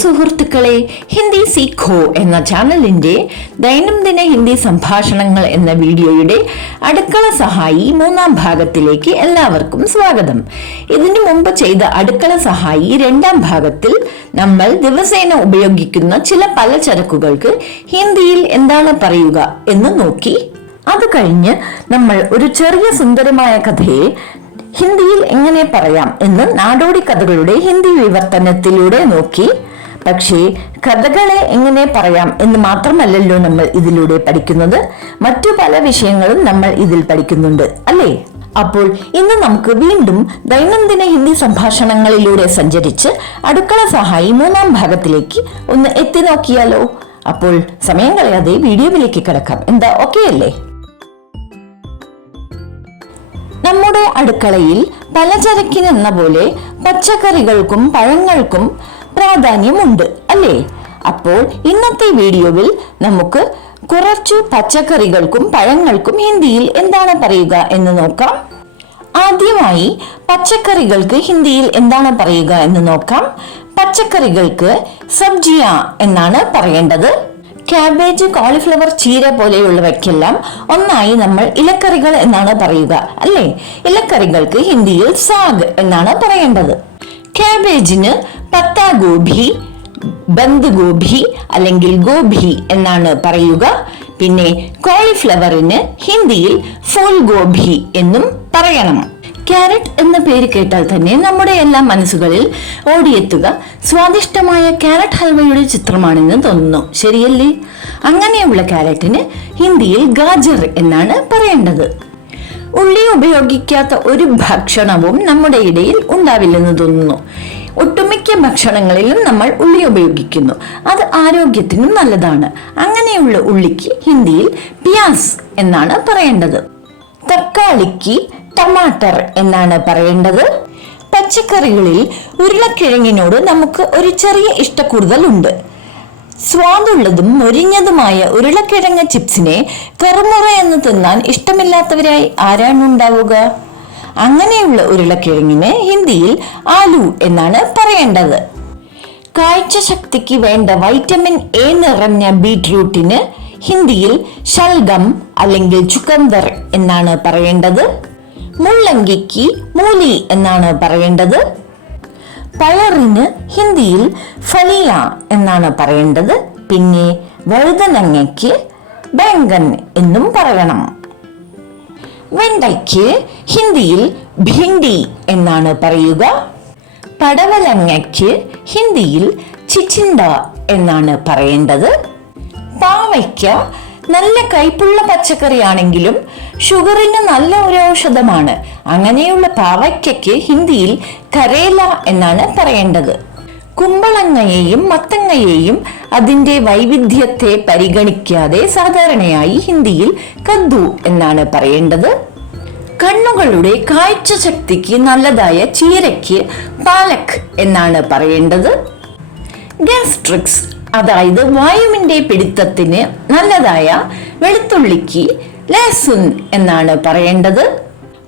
സുഹൃത്തുക്കളെ, ഹിന്ദി സീഖോ എന്ന ചാനലിന്റെ ദൈനംദിന ഹിന്ദി സംഭാഷണങ്ങൾ എന്ന വീഡിയോയുടെ അടുക്കള സഹായി 3-ാം ഭാഗത്തിലേക്ക് എല്ലാവർക്കും സ്വാഗതം. ഇതിനു മുമ്പ് ചെയ്ത അടുക്കള സഹായി 2-ാം ഭാഗത്തിൽ നമ്മൾ ദിവസേന ഉപയോഗിക്കുന്ന ചില പലചരക്കുകൾക്ക് ഹിന്ദിയിൽ എന്താണ് പറയുക എന്ന് നോക്കി. അത് കഴിഞ്ഞ് നമ്മൾ ഒരു ചെറിയ സുന്ദരമായ കഥയെ ഹിന്ദിയിൽ എങ്ങനെ പറയാം എന്ന് നാടോടി കഥകളുടെ ഹിന്ദി വിവർത്തനത്തിലൂടെ നോക്കി. പക്ഷേ കഥകളെ എങ്ങനെ പറയാം എന്ന് മാത്രമല്ലല്ലോ നമ്മൾ ഇതിലൂടെ പഠിക്കുന്നത്, മറ്റു പല വിഷയങ്ങളും നമ്മൾ ഇതിൽ പഠിക്കുന്നുണ്ട് അല്ലേ? അപ്പോൾ ഇന്ന് നമുക്ക് വീണ്ടും ദൈനംദിന ഹിന്ദി സംഭാഷണങ്ങളിലൂടെ സഞ്ചരിച്ച് അടുക്കള സഹായി 3-ാം ഭാഗത്തിലേക്ക് ഒന്ന് എത്തി നോക്കിയാലോ? അപ്പോൾ സമയം കളയാതെ വീഡിയോയിലേക്ക് കിടക്കാം. എന്താ, ഓക്കെ അല്ലേ? നമ്മുടെ അടുക്കളയിൽ പലചരക്കിനെന്ന പോലെ പച്ചക്കറികൾക്കും പഴങ്ങൾക്കും പ്രാധാന്യമുണ്ട് അല്ലേ? അപ്പോൾ ഇന്നത്തെ വീഡിയോയിൽ നമുക്ക് കുറച്ചു പച്ചക്കറികൾക്കും പഴങ്ങൾക്കും ഹിന്ദിയിൽ എന്താണ് പറയുക എന്ന് നോക്കാം. ആദ്യമായി പച്ചക്കറികൾക്ക് ഹിന്ദിയിൽ എന്താണ് പറയുക എന്ന് നോക്കാം. പച്ചക്കറികൾക്ക് സബ്ജിയ എന്നാണ് പറയേണ്ടത്. ക്യാബേജ്, കോളിഫ്ലവർ, ചീര പോലെയുള്ളവയ്ക്കെല്ലാം ഒന്നായി നമ്മൾ ഇലക്കറികൾ എന്നാണ് പറയുക അല്ലേ? ഇലക്കറികൾക്ക് ഹിന്ദിയിൽ സാഗ് എന്നാണ് പറയേണ്ടത്. ക്യാബേജിന് പത്താ ഗോഭി, ബന്ദ് ഗോഭി അല്ലെങ്കിൽ ഗോഭി എന്നാണ് പറയുക. പിന്നെ കോളിഫ്ലവറിന് ഹിന്ദിയിൽ ഫൂൽ ഗോഭി എന്നും പറയണം. ക്യാരറ്റ് എന്ന പേര് കേട്ടാൽ തന്നെ നമ്മുടെ എല്ലാ മനസ്സുകളിൽ ഓടിയെത്തുക സ്വാദിഷ്ടമായ ക്യാരറ്റ് ഹൽവയുടെ ചിത്രമാണെന്ന് തോന്നുന്നു, ശരിയല്ലേ? അങ്ങനെയുള്ള ക്യാരറ്റിന് ഹിന്ദിയിൽ ഗാജർ എന്നാണ് പറയേണ്ടത്. ഉള്ളി ഉപയോഗിക്കാത്ത ഒരു ഭക്ഷണവും നമ്മുടെ ഇടയിൽ ഉണ്ടാവില്ലെന്ന് തോന്നുന്നു. ഒട്ടുമിക്ക ഭക്ഷണങ്ങളിലും നമ്മൾ ഉള്ളി ഉപയോഗിക്കുന്നു, അത് ആരോഗ്യത്തിനും നല്ലതാണ്. അങ്ങനെയുള്ള ഉള്ളിക്ക് ഹിന്ദിയിൽ പ്യാസ് എന്നാണ് പറയേണ്ടത്. തക്കാളിക്ക് ടമാട്ടർ എന്നാണ് പറയേണ്ടത്. പച്ചക്കറികളിൽ ഉരുളക്കിഴങ്ങിനോട് നമുക്ക് ഒരു ചെറിയ ഇഷ്ടക്കൂടുതൽ ഉണ്ട്. സ്വാദുള്ളതും മൊരിഞ്ഞതുമായ ഉരുളക്കിഴങ്ങ് ചിപ്സിനെ കറുമുറ എന്ന് തിന്നാൻ ഇഷ്ടമില്ലാത്തവരായി ആരാണ് ഉണ്ടാവുക? അങ്ങനെയുള്ള ഉരുളക്കിഴങ്ങിന് ഹിന്ദിയിൽ ആലു എന്നാണ് പറയേണ്ടത്. കാഴ്ച ശക്തിക്ക് വേണ്ട വൈറ്റമിൻ എ നിറഞ്ഞ ബീറ്റ്റൂട്ടിന് ഹിന്ദിയിൽ ശൽഗം അല്ലെങ്കിൽ ചുക്കന്ദർ എന്നാണ് പറയേണ്ടത്. മുള്ളങ്കിക്ക് മൂലി എന്നാണ് പറയേണ്ടത്. പയറിന് ഹിന്ദിയിൽ ഫലിയ എന്നാണ് പറയേണ്ടത്. പിന്നെ വഴുതനങ്ങയ്ക്ക് ബേങ്കൻ എന്നും പറയണം. വെണ്ടയ്ക്ക് ഹിന്ദിയിൽ ഭിൻഡി എന്നാണ് പറയുക. പടവലങ്ങയ്ക്ക് ഹിന്ദിയിൽ ചിച്ചിണ്ട എന്നാണ് പറയേണ്ടത്. പാവയ്ക്ക നല്ല കയ്പുള്ള പച്ചക്കറിയാണെങ്കിലും ഷുഗറിന് നല്ല ഒരു ഔഷധമാണ്. അങ്ങനെയുള്ള പാവയ്ക്കയ്ക്ക് ഹിന്ദിയിൽ കരേല എന്നാണ് പറയേണ്ടത്. കുമ്പളങ്ങയെയും മത്തങ്ങയെയും അതിന്റെ വൈവിധ്യത്തെ പരിഗണിക്കാതെ സാധാരണയായി ഹിന്ദിയിൽ കദ്ദു എന്നാണ് പറയേണ്ടത്. കണ്ണുകളുടെ കാഴ്ച ശക്തിക്ക് നല്ലതായ ചീരയ്ക്ക് പാലക് എന്നാണ് പറയേണ്ടത്. ഗ്യാസ്ട്രിക്സ് അതായത് വായുവിന്റെ പിടുത്തത്തിന് നല്ലതായ വെളുത്തുള്ളിക്ക് ലഹസുൻ എന്നാണ് പറയേണ്ടത്.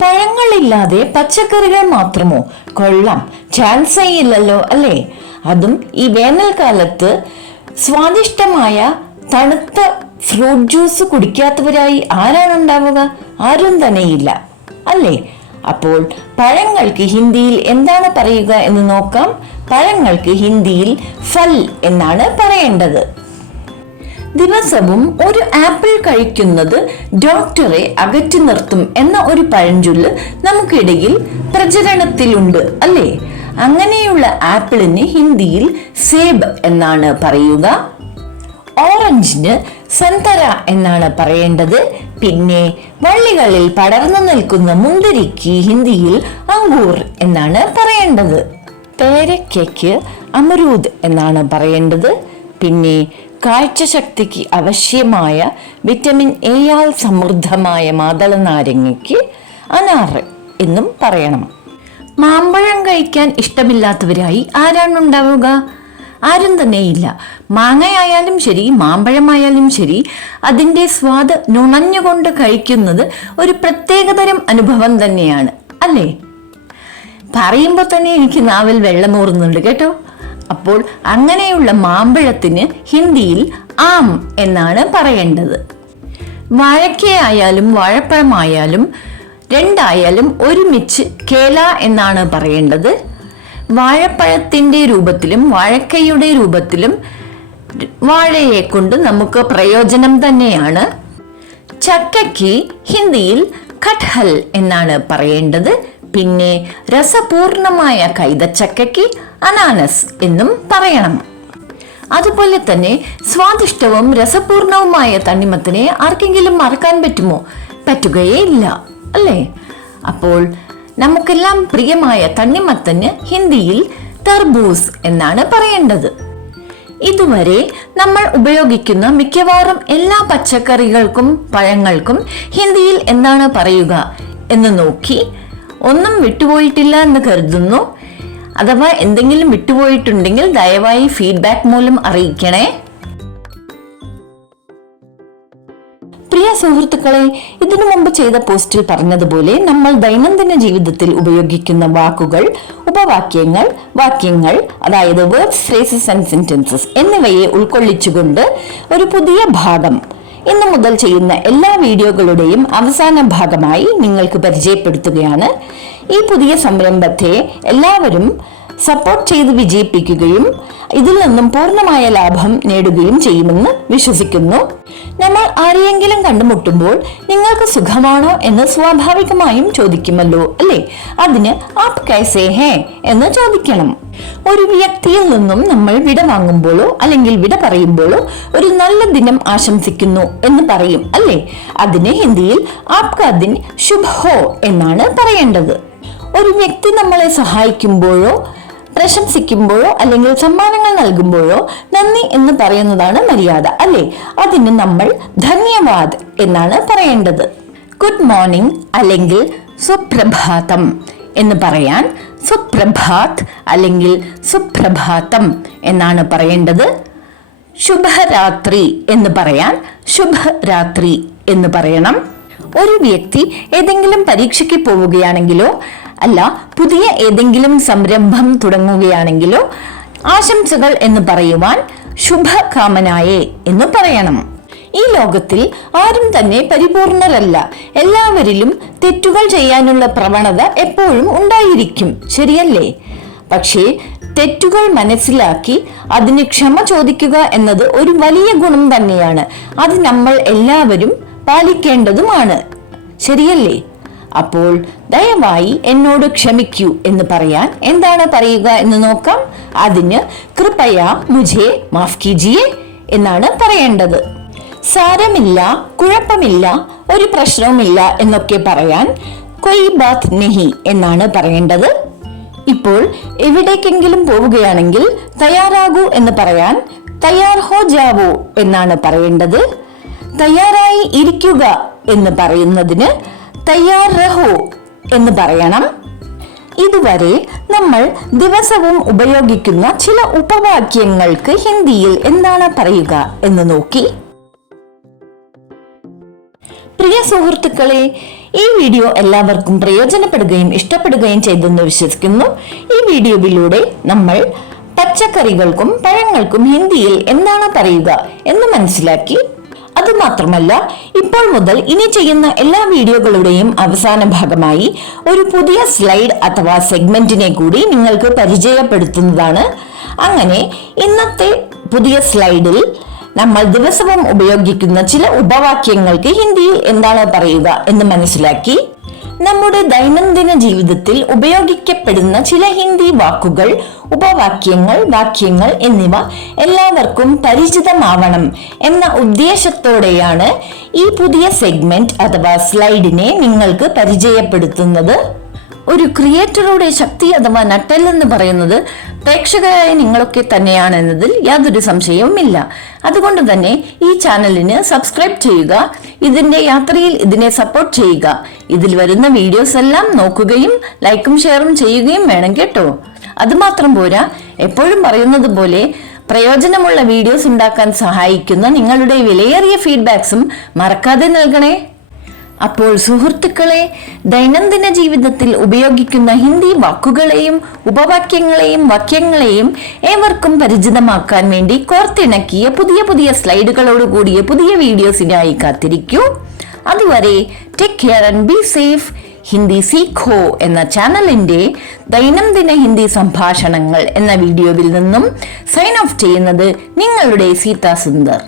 പഴങ്ങളില്ലാതെ പച്ചക്കറികൾ മാത്രമോ? കൊള്ളാം, ചാൻസേ ഇല്ലല്ലോ അല്ലേ? അതും ഈ വേനൽക്കാലത്ത് സ്വാദിഷ്ടമായ തണുത്ത ഫ്രൂട്ട് ജ്യൂസ് കുടിക്കാത്തവരായി ആരാണ് ഉണ്ടാവുക? ആരും തന്നെയില്ല അല്ലേ? അപ്പോൾ പഴങ്ങൾക്ക് ഹിന്ദിയിൽ എന്താണ് പറയുക എന്ന് നോക്കാം. പഴങ്ങൾക്ക് ഹിന്ദിയിൽ ഫൽ എന്നാണ് പറയേണ്ടത്. ദിവസവും ഒരു ആപ്പിൾ കഴിക്കുന്നത് ഡോക്ടറെ അകറ്റി നിർത്തും എന്ന ഒരു പഴഞ്ചൊല്ല് നമുക്കിടയിൽ പ്രചരണത്തിലുണ്ട് അല്ലേ? അങ്ങനെയുള്ള ആപ്പിളിന് ഹിന്ദിയിൽ സേബ് എന്നാണ് പറയുക. ഓറഞ്ചിന് സന്തര എന്നാണ് പറയേണ്ടത്. പിന്നെ വള്ളികളിൽ പടർന്നു നിൽക്കുന്ന മുന്തിരിക്ക് ഹിന്ദിയിൽ അങ്കൂർ എന്നാണ് പറയേണ്ടത്. പേരയ്ക്കയ്ക്ക് അമരൂദ് എന്നാണ് പറയേണ്ടത്. പിന്നെ കാഴ്ചശക്തിക്ക് ആവശ്യമായ വിറ്റമിൻ എയാൽ സമൃദ്ധമായ മാതള നാരങ്ങയ്ക്ക് അനാർ എന്നും പറയണം. മാമ്പഴം കഴിക്കാൻ ഇഷ്ടമില്ലാത്തവരായി ആരാണ് ഉണ്ടാവുക? ആരും തന്നെയില്ല. മാങ്ങയായാലും ശരി, മാമ്പഴമായാലും ശരി, അതിൻ്റെ സ്വാദ് നുണഞ്ഞുകൊണ്ട് കഴിക്കുന്നത് ഒരു പ്രത്യേകതരം അനുഭവം തന്നെയാണ് അല്ലേ? പറയുമ്പോൾ തന്നെ എനിക്ക് നാവിൽ വെള്ളമൂറുന്നുണ്ട് കേട്ടോ. അപ്പോൾ അങ്ങനെയുള്ള മാമ്പഴത്തിന് ഹിന്ദിയിൽ ആം എന്നാണ് പറയേണ്ടത്. വാഴക്കയായാലും വാഴപ്പഴമായാലും രണ്ടായാലും ഒരുമിച്ച് കേല എന്നാണ് പറയേണ്ടത്. വാഴപ്പഴത്തിന്റെ രൂപത്തിലും വാഴക്കയുടെ രൂപത്തിലും വാഴയെ കൊണ്ട് നമുക്ക് പ്രയോജനം തന്നെയാണ്. ചക്കയ്ക്ക് ഹിന്ദിയിൽ കട്ഹൽ എന്നാണ് പറയേണ്ടത്. പിന്നെ രസപൂർണമായ കൈതച്ചക്കയ്ക്ക് അനാനസ് എന്നും പറയണം. അതുപോലെ തന്നെ സ്വാദിഷ്ടവും രസപൂർണവുമായ തണ്ണിമത്തനെ ആർക്കെങ്കിലും മറക്കാൻ പറ്റുമോ? പറ്റുകയേ ഇല്ല, അല്ലേ? അപ്പോൾ നമുക്കെല്ലാം പ്രിയമായ തണ്ണിമത്തന് ഹിന്ദിയിൽ തർബൂസ് എന്നാണ് പറയേണ്ടത്. ഇതുവരെ നമ്മൾ ഉപയോഗിക്കുന്ന മിക്കവാറും എല്ലാ പച്ചക്കറികൾക്കും പഴങ്ങൾക്കും ഹിന്ദിയിൽ എന്താണ് പറയുക എന്ന് നോക്കി. ഒന്നും വിട്ടുപോയിട്ടില്ല എന്ന് കരുതുന്നു. അഥവാ എന്തെങ്കിലും വിട്ടുപോയിട്ടുണ്ടെങ്കിൽ ദയവായി ഫീഡ്ബാക്ക് മൂലം അറിയിക്കണേ. പ്രിയ സുഹൃത്തുക്കളെ, ഇതിനു മുമ്പ് ചെയ്ത പോസ്റ്റിൽ പറഞ്ഞതുപോലെ നമ്മൾ ദൈനംദിന ജീവിതത്തിൽ ഉപയോഗിക്കുന്ന വാക്കുകൾ, ഉപവാക്യങ്ങൾ, വാക്യങ്ങൾ, അതായത് വേർഡ്സ്, ഫ്രേസസ് ആൻഡ് സെന്റൻസസ് എന്നിവയെ ഉൾക്കൊള്ളിച്ചുകൊണ്ട് ഒരു പുതിയ ഭാഗം ഇന്നു മുതൽ ചെയ്യുന്ന എല്ലാ വീഡിയോകളുടെയും അവസാന ഭാഗമായി നിങ്ങൾക്ക് പരിചയപ്പെടുത്തുകയാണ്. ഈ പുതിയ സംരംഭത്തെ എല്ലാവരും സപ്പോർട്ട് ചെയ്ത് വിജയിപ്പിക്കുകയും ഇതിൽ നിന്നും പൂർണ്ണമായ ലാഭം നേടുകയും ചെയ്യുമെന്ന് വിശ്വസിക്കുന്നു. നമ്മൾ ആരെയെങ്കിലും കണ്ടുമുട്ടുമ്പോൾ നിങ്ങൾക്ക് സുഖമാണോ എന്ന് സ്വാഭാവികമായും ചോദിക്കുമല്ലോ, അല്ലേ? അതിന് ആപ് കൈസേ ഹേ എന്ന് ചോദിക്കണം. ഒരു വ്യക്തിയിൽ നിന്നും നമ്മൾ വിട വാങ്ങുമ്പോഴോ അല്ലെങ്കിൽ വിട പറയുമ്പോഴോ ഒരു നല്ല ദിനം ആശംസിക്കുന്നു എന്ന് പറയും, അല്ലേ? അതിന് ഹിന്ദിയിൽ ആപ്കാ ദിൻ ശുഭ് ഹോ എന്നാണ് പറയേണ്ടത്. ഒരു വ്യക്തി നമ്മളെ സഹായിക്കുമ്പോഴോ പ്രശംസിക്കുമ്പോഴോ അല്ലെങ്കിൽ സമ്മാനങ്ങൾ നൽകുമ്പോഴോ നന്ദി എന്ന് പറയുന്നതാണ് മര്യാദ, അല്ലേ? അതിന് നമ്മൾ ധന്യവാദ് എന്നാണ് പറയേണ്ടത്. ഗുഡ് മോർണിംഗ് അല്ലെങ്കിൽ സുപ്രഭാതം എന്ന് പറയാൻ സുപ്രഭാത് അല്ലെങ്കിൽ സുപ്രഭാതം എന്നാണ് പറയേണ്ടത്. ശുഭരാത്രി എന്ന് പറയാൻ ശുഭരാത്രി എന്ന് പറയണം. ഒരു വ്യക്തി ഏതെങ്കിലും പരീക്ഷയ്ക്ക് പോവുകയാണെങ്കിലോ അല്ല പുതിയ ഏതെങ്കിലും സംരംഭം തുടങ്ങുകയാണെങ്കിലോ ആശംസകൾ എന്ന് പറയുവാൻ ശുഭകാമനായേ എന്ന് പറയണം. ഈ ലോകത്തിൽ ആരും തന്നെ പരിപൂർണരല്ല. എല്ലാവരിലും തെറ്റുകൾ ചെയ്യാനുള്ള പ്രവണത എപ്പോഴും ഉണ്ടായിരിക്കും, ശരിയല്ലേ? പക്ഷേ തെറ്റുകൾ മനസ്സിലാക്കി അതിന് ക്ഷമ ചോദിക്കുക എന്നത് ഒരു വലിയ ഗുണം തന്നെയാണ്. അത് നമ്മൾ എല്ലാവരും പാലിക്കേണ്ടതുമാണ്, ശരിയല്ലേ? അപ്പോൾ ദയവായി എന്നോട് ക്ഷമിക്കൂ എന്ന് പറയാൻ എന്താണ് പറയുക എന്ന് നോക്കാം. അതിന് കൃപയാ മുझे മാഫ് കീജിയേ എന്നാണ് പറയേണ്ടത്. സാരമില്ല, കുഴപ്പമില്ല, ഒരു പ്രശ്നവുമില്ല എന്നൊക്കെ പറയാൻ കൊയ് ബാത് നഹി എന്നാണ് പറയേണ്ടത്. ഇപ്പോൾ എവിടേക്കെങ്കിലും പോവുകയാണെങ്കിൽ തയ്യാറാകൂ എന്ന് പറയാൻ തയ്യാർ ഹോ ജാവോ എന്നാണ് പറയേണ്ടത്. തയ്യാറായി ഇരിക്കുക എന്ന് പറയുന്നതിന് തയ്യാർ രഹോ എന്ന് പറയണം. ഇതുവരെ നമ്മൾ ദിവസവും ഉപയോഗിക്കുന്ന ചില ഉപവാക്യങ്ങൾക്ക് ഹിന്ദിയിൽ എന്താണ് പറയുക എന്ന് നോക്കി. പ്രിയ സുഹൃത്തുക്കളെ, ഈ വീഡിയോ എല്ലാവർക്കും പ്രയോജനപ്പെടുകയും ഇഷ്ടപ്പെടുകയും ചെയ്തെന്ന് വിശ്വസിക്കുന്നു. ഈ വീഡിയോയിലൂടെ നമ്മൾ പച്ചക്കറികൾക്കും പഴങ്ങൾക്കും ഹിന്ദിയിൽ എന്താണ് പറയുക എന്ന് മനസ്സിലാക്കി. അതുമാത്രമല്ല, ഇപ്പോൾ മുതൽ ഇനി ചെയ്യുന്ന എല്ലാ വീഡിയോകളുടെയും അവസാന ഭാഗമായി ഒരു പുതിയ സ്ലൈഡ് അഥവാ സെഗ്മെന്റിനെ കൂടി നിങ്ങൾക്ക് പരിചയപ്പെടുത്തുന്നതാണ്. അങ്ങനെ ഇന്നത്തെ പുതിയ സ്ലൈഡിൽ നമ്മൾ ദിവസവും ഉപയോഗിക്കുന്ന ചില ഉപവാക്യങ്ങൾക്ക് ഹിന്ദിയിൽ എന്താണ് പറയുക എന്ന് മനസ്സിലാക്കി. നമ്മുടെ ദൈനംദിന ജീവിതത്തിൽ ഉപയോഗിക്കപ്പെടുന്ന ചില ഹിന്ദി വാക്കുകൾ, ഉപവാക്യങ്ങൾ, വാക്യങ്ങൾ എന്നിവ എല്ലാവർക്കും പരിചിതമാവണം എന്ന ഉദ്ദേശത്തോടെയാണ് ഈ പുതിയ സെഗ്മെന്റ് അഥവാ സ്ലൈഡിനെ നിങ്ങൾക്ക് പരിചയപ്പെടുത്തുന്നത്. ഒരു ക്രിയേറ്ററുടെ ശക്തി അഥവാ നട്ടെല്ലെന്ന് പറയുന്നത് പ്രേക്ഷകരായ നിങ്ങളൊക്കെ തന്നെയാണ് എന്നതിൽ യാതൊരു സംശയവുമില്ല. അതുകൊണ്ട് തന്നെ ഈ ചാനലിന് സബ്സ്ക്രൈബ് ചെയ്യുക, ഇതിന്റെ യാത്രയിൽ ഇതിനെ സപ്പോർട്ട് ചെയ്യുക. ഇതിൽ വരുന്ന വീഡിയോസ് എല്ലാം നോക്കുകയും ലൈക്കും ഷെയറും ചെയ്യുകയും വേണം കേട്ടോ. അതുമാത്രം പോരാ, എപ്പോഴും പറയുന്നത് പോലെ പ്രയോജനമുള്ള വീഡിയോസ് ഉണ്ടാക്കാൻ സഹായിക്കുന്ന നിങ്ങളുടെ വിലയേറിയ ഫീഡ്ബാക്സും മറക്കാതെ നൽകണേ. അപ്പോൾ സുഹൃത്തുക്കളെ, ദൈനംദിന ജീവിതത്തിൽ ഉപയോഗിക്കുന്ന ഹിന്ദി വാക്കുകളെയും ഉപവാക്യങ്ങളെയും വാക്യങ്ങളെയും ഏവർക്കും പരിചിതമാക്കാൻ വേണ്ടി കോർത്തിണക്കിയ പുതിയ പുതിയ സ്ലൈഡുകളോട് കൂടിയ പുതിയ വീഡിയോസിനായി കാത്തിരിക്കൂ. അതുവരെ take care and be safe. Hindi Seekho എന്ന ചാനലിന്റെ ദൈനംദിന ഹിന്ദി സംഭാഷണങ്ങൾ എന്ന വീഡിയോയിൽ നിന്നും സൈൻ ഓഫ് ചെയ്യുന്നത് നിങ്ങളുടെ സീതാ സുന്ദർ.